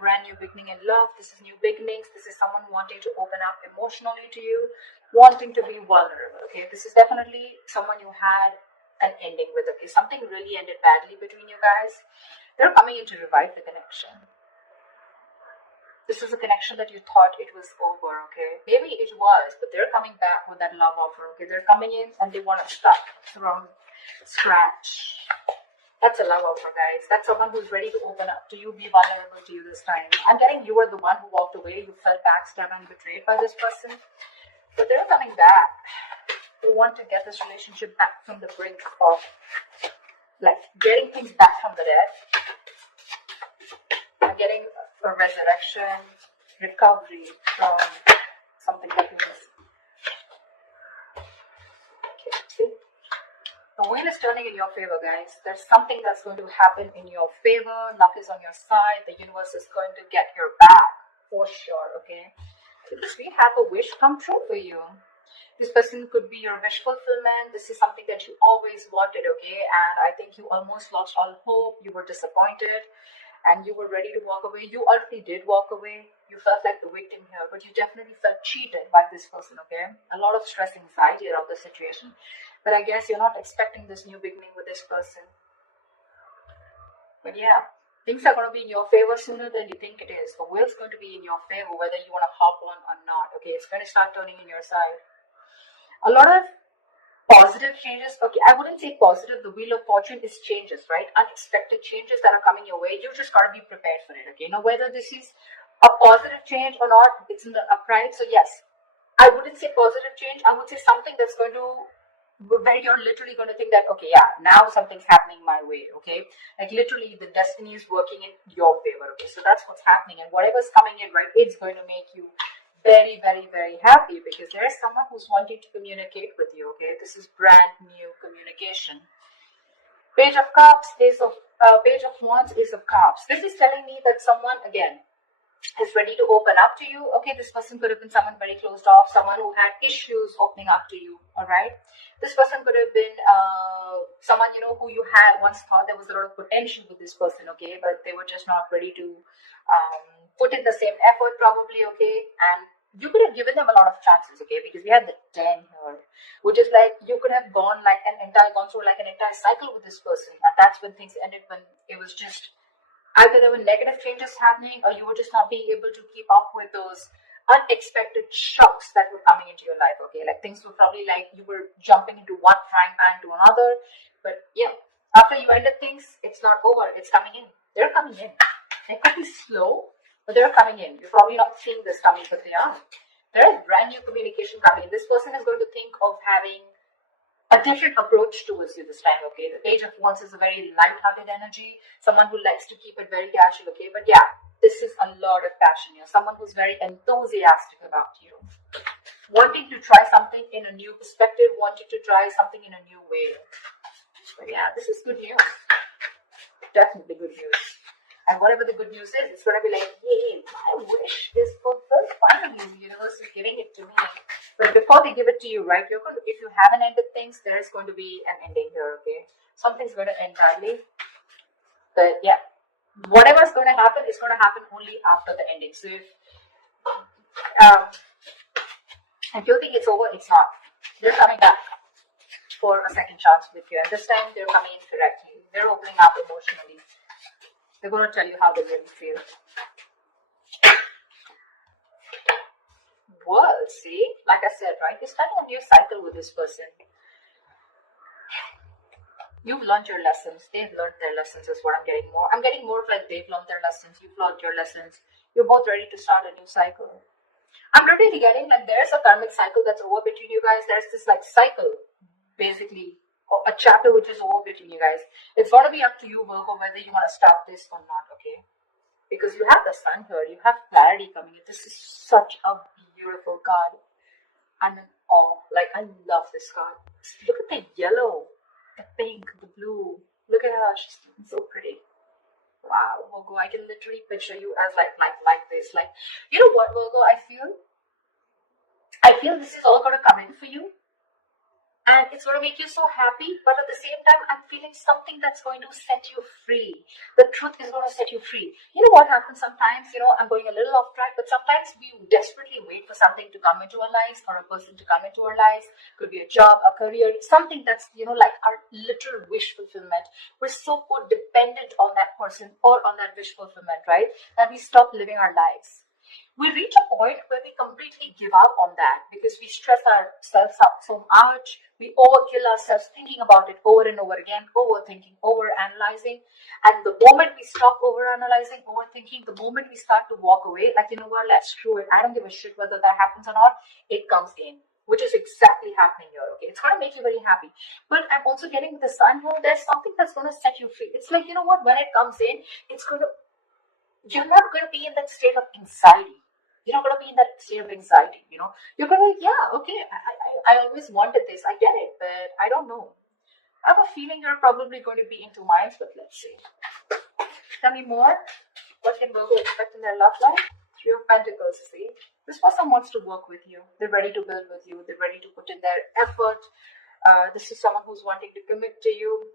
brand new beginning in love. This is new beginnings. This is someone wanting to open up emotionally to you, wanting to be vulnerable. Okay, this is definitely someone you had an ending with. Okay, something really ended badly between you guys. They're coming in to revive the connection. This is a connection that you thought it was over, okay? Maybe it was, but they're coming back with that love offer, okay? They're coming in and they want to start from scratch. That's a love offer, guys. That's someone who's ready to open up to you, be vulnerable to you this time. I'm getting you were the one who walked away. You felt backstabbed and betrayed by this person. But they're coming back. They want to get this relationship back from the brink of, like, getting things back from the dead. And getting a resurrection, recovery from something that you missed. Okay, see? The wheel is turning in your favor, guys. There's something that's going to happen in your favor. Luck is on your side. The universe is going to get your back for sure, okay? Because we have a wish come true for you. This person could be your wish fulfillment. This is something that you always wanted, okay? And I think you almost lost all hope. You were disappointed. And you were ready to walk away. You already did walk away. You felt like the victim here, but you definitely felt cheated by this person, okay? A lot of stress, anxiety around the situation. But I guess you're not expecting this new beginning with this person. But yeah, things are going to be in your favor sooner than you think it is. The wheel's going to be in your favor, whether you want to hop on or not, okay? It's going to start turning in your side. A lot of positive changes. Okay, I wouldn't say positive. The wheel of fortune is changes, right? Unexpected changes that are coming your way. You just got to be prepared for it, okay? Now, whether this is a positive change or not, it's in the upright. So yes, I wouldn't say positive change. I would say something that's going to, where you're literally going to think that, okay, yeah, now something's happening my way, okay? Like literally the destiny is working in your favor, okay? So that's what's happening. And whatever's coming in, right, it's going to make you very, very, very happy because there is someone who's wanting to communicate with you, okay? This is brand new communication. Page of Cups, Page of Wands, Ace of Cups. This is telling me that someone, again, is ready to open up to you. Okay, this person could have been someone very closed off, someone who had issues opening up to you, all right? This person could have been someone, you know, who you had once thought there was a lot of potential with this person, okay? But they were just not ready to put in the same effort probably, okay? And you could have given them a lot of chances, okay? Because we had the 10 here, which is like you could have gone through like an entire cycle with this person. And that's when things ended, when it was just either there were negative changes happening or you were just not being able to keep up with those unexpected shocks that were coming into your life, okay? Like things were probably like you were jumping into one frying pan to another. But yeah, after you ended things, it's not over. It's coming in. They're coming in. They could be slow, but they're coming in. You're probably not seeing this coming, but they are. There is brand new communication coming in. This person is going to think of having a different approach towards you this time, okay? The Page of Wands is a very light-hearted energy, someone who likes to keep it very casual, okay? But yeah, this is a lot of passion here. Someone who's very enthusiastic about you, wanting to try something in a new perspective, wanting to try something in a new way. But yeah, this is good news. Definitely good news. And whatever the good news is, it's going to be like, yay, my wish is fulfilled. Finally, the universe is giving it to me. But before they give it to you, right, you're going to, if you haven't ended things, there is going to be an ending here, okay? Something's going to end badly. But yeah, whatever's going to happen is going to happen only after the ending. So if you think it's over, it's not. They're coming back for a second chance with you. And this time, they're coming in correctly. They're opening up emotionally. They're going to tell you how they really feel. Well, see, like I said, right, you're starting a new cycle with this person. You've learned your lessons. They've learned their lessons is what I'm getting more. I'm getting more of like they've learned their lessons. You've learned your lessons. You're both ready to start a new cycle. I'm really getting like there's a karmic cycle that's over between you guys. There's this like cycle, basically, or a chapter which is over between you guys. It's going to be up to you, Virgo, whether you want to start this or not, okay? Because you have the sun here. You have clarity coming in. This is such a beautiful card. I'm in awe. Like, I love this card. Look at the yellow, the pink, the blue. Look at her. She's looking so pretty. Wow, Virgo, I can literally picture you as like this. Like, you know what, Virgo, I feel this is all going to come in for you. And and it's going to make you so happy, but at the same time I'm feeling something that's going to set you free. The truth is going to set you free. You know what happens sometimes, I'm going a little off track, but sometimes we desperately wait for something to come into our lives or a person to come into our lives. Could be a job, a career, something that's like our literal wish fulfillment. We're so dependent on that person or on that wish fulfillment, right, that we stop living our lives. We reach a point where we completely give up on that because we stress ourselves up so much. We overkill ourselves thinking about it over and over again, overthinking, overanalyzing. And the moment we stop overanalyzing, overthinking, the moment we start to walk away, like, you know what, let's screw it. I don't give a shit whether that happens or not. It comes in, which is exactly happening here, okay? It's going to make you very happy. But I'm also getting with the sun here, there's something that's going to set you free. It's like, you know what, when it comes in, you're not going to be in that state of anxiety. You're not going to be in that state of anxiety, You're going to be, yeah, okay, I always wanted this. I get it, but I don't know. I have a feeling you're probably going to be into minds, but let's see. Tell me more. What can Virgo expect in their love life? Three of Pentacles, see? This person wants to work with you. They're ready to build with you. They're ready to put in their effort. This is someone who's wanting to commit to you.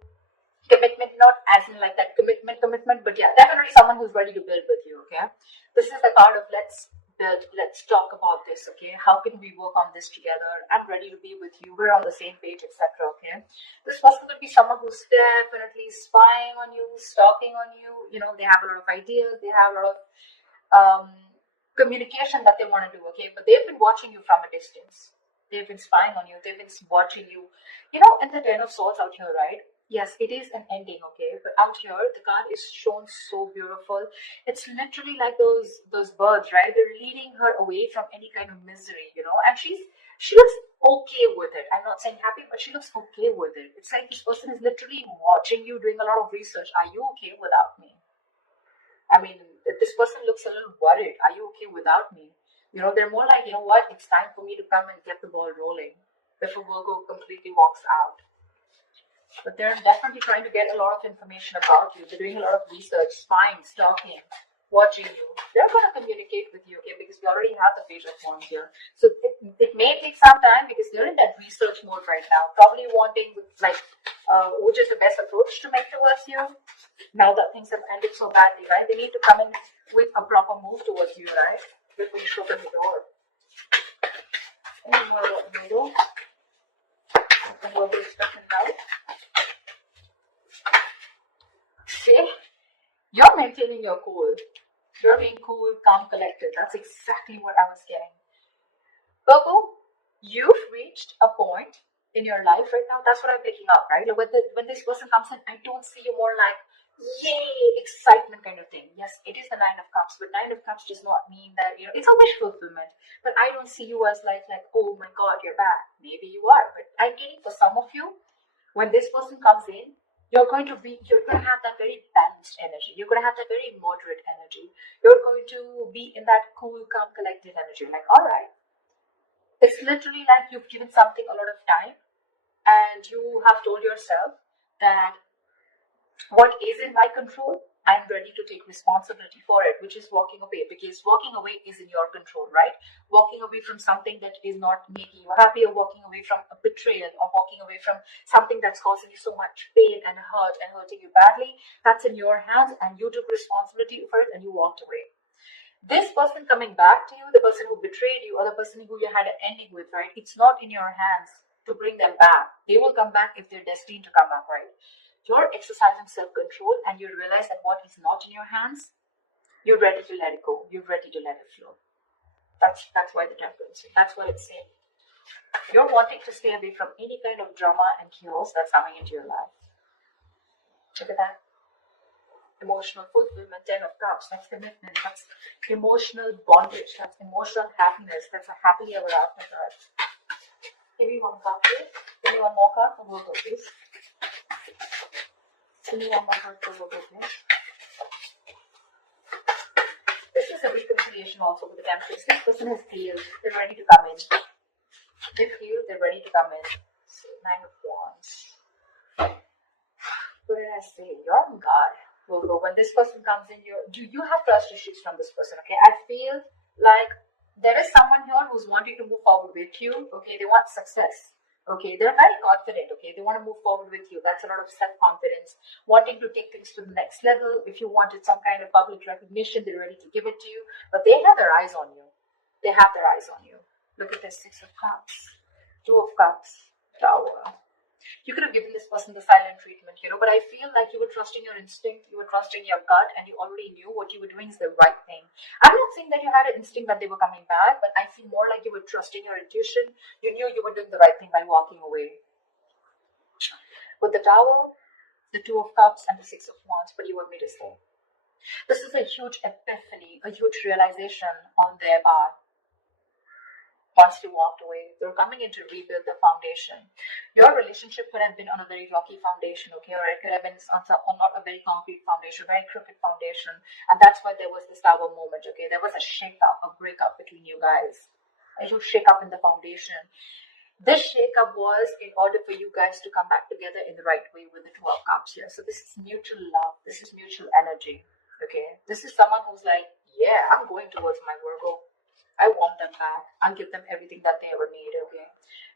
Commitment, not as in like that commitment, but yeah, definitely someone who's ready to build with you, okay? This is the card of let's build, let's talk about this, okay? How can we work on this together? I'm ready to be with you. We're on the same page, etc., okay? This person could be someone who's definitely spying on you, stalking on you. They have a lot of ideas. They have a lot of communication that they want to do, okay? But they've been watching you from a distance. They've been spying on you. They've been watching you. In the Ten of Swords out here, right? Yes, it is an ending, okay? But out here, the card is shown so beautiful. It's literally like those birds, right? They're leading her away from any kind of misery, And she looks okay with it. I'm not saying happy, but she looks okay with it. It's like this person is literally watching you, doing a lot of research. Are you okay without me? I mean, this person looks a little worried. Are you okay without me? They're more like, what? It's time for me to come and get the ball rolling before Virgo completely walks out. But they're definitely trying to get a lot of information about you. They're doing a lot of research, spying, stalking, watching you. They're going to communicate with you, okay, because we already have the Page of Wands here. So it may take some time because they're in that research mode right now, probably wanting, which is the best approach to make towards you. Now that things have ended so badly, right? They need to come in with a proper move towards you, right? Before you show them the door. Any more about Virgo? Something we'll be expecting now. See? You're maintaining your cool. You're being cool, calm, collected. That's exactly what I was getting. Virgo, you've reached a point in your life right now. That's what I'm picking up, right? Like when this person comes in, I don't see you more like, yay, excitement kind of thing. Yes, it is the Nine of Cups, but Nine of Cups does not mean that, it's a wish fulfillment. But I don't see you as like, oh my God, you're back. Maybe you are, but I'm getting for some of you, when this person comes in, you're going to have that very balanced energy. You're going to have that very moderate energy. You're going to be in that cool, calm, collected energy. Like, all right. It's literally like you've given something a lot of time and you have told yourself that what is in my control, I'm ready to take responsibility for it, which is walking away, because walking away is in your control, right? Walking away from something that is not making you happy, or walking away from a betrayal, or walking away from something that's causing you so much pain and hurt and hurting you badly, that's in your hands, and you took responsibility for it and you walked away. This person coming back to you, the person who betrayed you, or the person who you had an ending with, right? It's not in your hands to bring them back. They will come back if they're destined to come back, right? You're exercising self-control and you realize that what is not in your hands, you're ready to let it go. You're ready to let it flow. That's why the Temperance. That's what it's saying. You're wanting to stay away from any kind of drama and chaos that's coming into your life. Look at that. Emotional fulfillment, 10 of Cups. That's commitment. That's emotional bondage. That's emotional happiness. That's a happily ever after card. Give me one card, please. Give me one more card for Virgo, please. Give me one more card for Virgo, please. This is a reconciliation also with the Temperance. This person has healed. They're ready to come in. They've healed. They're ready to come in. So, 9 of Wands. What did I say? You're on guard, Virgo. When this person comes in, you have trust issues from this person, okay? I feel like there is someone here who's wanting to move forward with you, okay? They want success. Okay, they're very confident. Okay, they want to move forward with you. That's a lot of self-confidence, wanting to take things to the next level. If you wanted some kind of public recognition, they're ready to give it to you. But they have their eyes on you. They have their eyes on you. Look at this, Six of Cups, Two of Cups, Tower. You could have given this person the silent treatment, but I feel like you were trusting your instinct, you were trusting your gut, and you already knew what you were doing is the right thing. I'm not saying that you had an instinct that they were coming back, but I feel more like you were trusting your intuition. You knew you were doing the right thing by walking away. With the Tower, the Two of Cups, and the Six of Wands, but you want me to stay. This is a huge epiphany, a huge realization on their part. Once you walked away, they're coming in to rebuild the foundation. Your relationship could have been on a very rocky foundation, okay, or it could have been on not a very concrete foundation, very crooked foundation, and that's why there was this Tower moment, okay. There was a shake-up, a breakup between you guys, a huge shake-up in the foundation. This shake-up was in order for you guys to come back together in the right way with the Two of Cups here. So this is mutual love, this is mutual energy, okay. This is someone who's like, yeah, I'm going towards my Virgo. I want them back. I'll give them everything that they ever need, okay?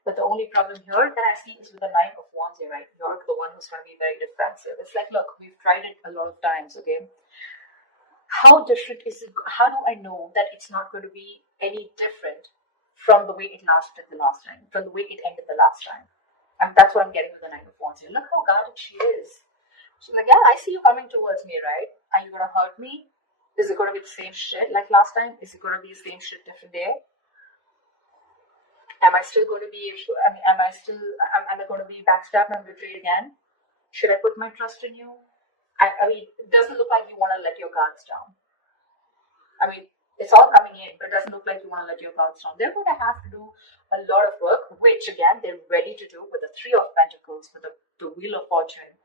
But the only problem here that I see is with the Nine of Wands here, right? You're the one who's going to be very defensive. It's like, look, we've tried it a lot of times, okay? How different is it? How do I know that it's not going to be any different from the way it lasted the last time, from the way it ended the last time? And that's what I'm getting with the Nine of Wands here. Look how guarded she is. She's like, yeah, I see you coming towards me, right? Are you going to hurt me? Is it going to be the same shit like last time? Is it going to be the same shit different day? Am I still going to be, am I going to be backstabbed and betrayed again? Should I put my trust in you? I mean, it doesn't look like you want to let your guards down. I mean, it's all coming in, but it doesn't look like you want to let your guards down. They're going to have to do a lot of work, which again, they're ready to do with the Three of Pentacles, with the Wheel of Fortune.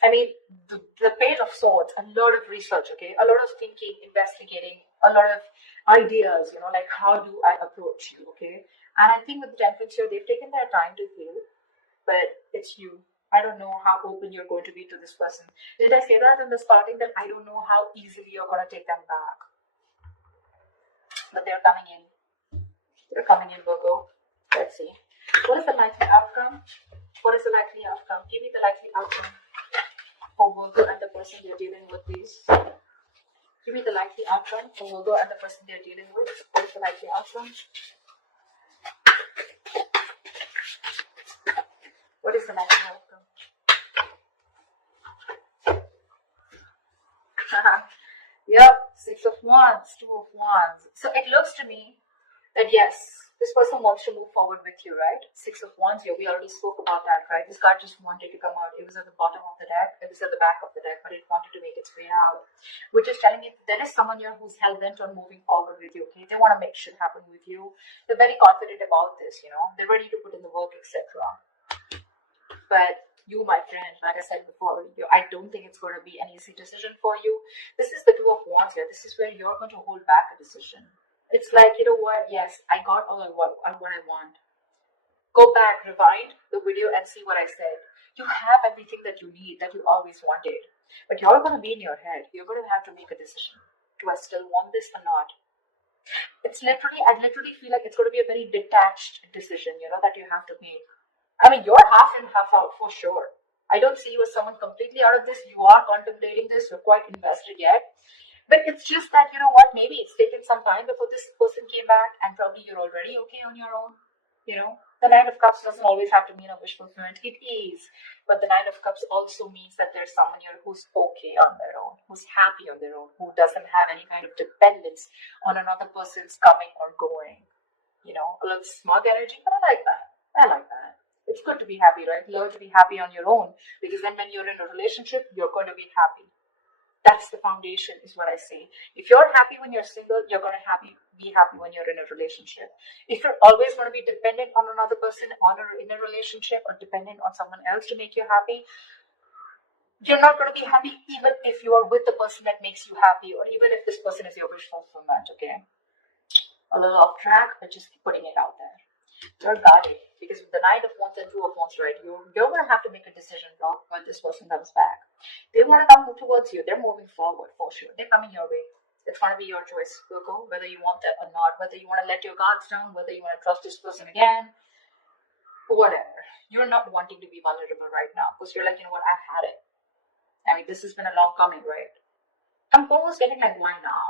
I mean, the Page of Swords, a lot of research, okay? A lot of thinking, investigating, a lot of ideas, like how do I approach you, okay? And I think with the Temperance here, they've taken their time to heal, but it's you. I don't know how open you're going to be to this person. Did I say that in the starting, that I don't know how easily you're going to take them back? But they're coming in. They're coming in, Virgo. Let's see. What is the likely outcome? What is the likely outcome? Give me the likely outcome for Virgo and the person they're dealing with, please. Give me the likely outcome for Virgo and the person they're dealing with. What is the likely outcome? What is the likely outcome? Yep, Six of Wands, Two of Wands. So it looks to me that yes, this person wants to move forward with you, right? Six of Wands here, we already spoke about that, right? This card just wanted to come out. It was at the bottom of the deck, it was at the back of the deck, but it wanted to make its way out, which is telling you there is someone here who's hell-bent on moving forward with you, okay? They want to make shit happen with you. They're very confident about this, They're ready to put in the work, etc. But you, my friend, like I said before, I don't think it's going to be an easy decision for you. This is the Two of Wands here. This is where you're going to hold back a decision. It's like, you know what? Yes, I got all what I want. Go back, rewind the video and see what I said. You have everything that you need, that you always wanted. But you're going to be in your head. You're going to have to make a decision. Do I still want this or not? I literally feel like it's going to be a very detached decision, that you have to make. I mean, you're half in, half out for sure. I don't see you as someone completely out of this. You are contemplating this. You're quite invested yet. But it's just that, maybe it's taken some time before this person came back, and probably you're already okay on your own. The Nine of Cups doesn't always have to mean a wish fulfillment. It is. But the Nine of Cups also means that there's someone here who's okay on their own, who's happy on their own, who doesn't have any kind of dependence on another person's coming or going. A little smug energy, but I like that. It's good to be happy, right? Learn to be happy on your own, because then when you're in a relationship, you're going to be happy. That's the foundation, is what I say. If you're happy when you're single, you're going to be happy when you're in a relationship. If you're always going to be dependent on another person in a relationship, or dependent on someone else to make you happy, you're not going to be happy even if you are with the person that makes you happy, or even if this person is your wish fulfillment, okay? A little off track, but just putting it out there. You're guarded, because with the Nine of Wands and Two of Wands, right, you're going to have to make a decision, bro, when this person comes back. They want to come towards you. They're moving forward, for sure. They're coming your way. It's going to be your choice, Virgo, whether you want that or not, whether you want to let your guards down, whether you want to trust this person again. whatever. You're not wanting to be vulnerable right now because you're like, you know what, I've had it. I mean, this has been a long coming, right? I'm almost getting like, why now?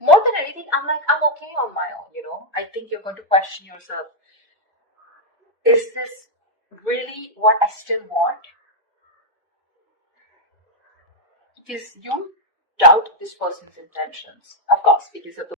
More than anything, I'm like, I'm okay on my own, you know? I think you're going to question yourself. Is this really what I still want? Because you doubt this person's intentions, of course, because of the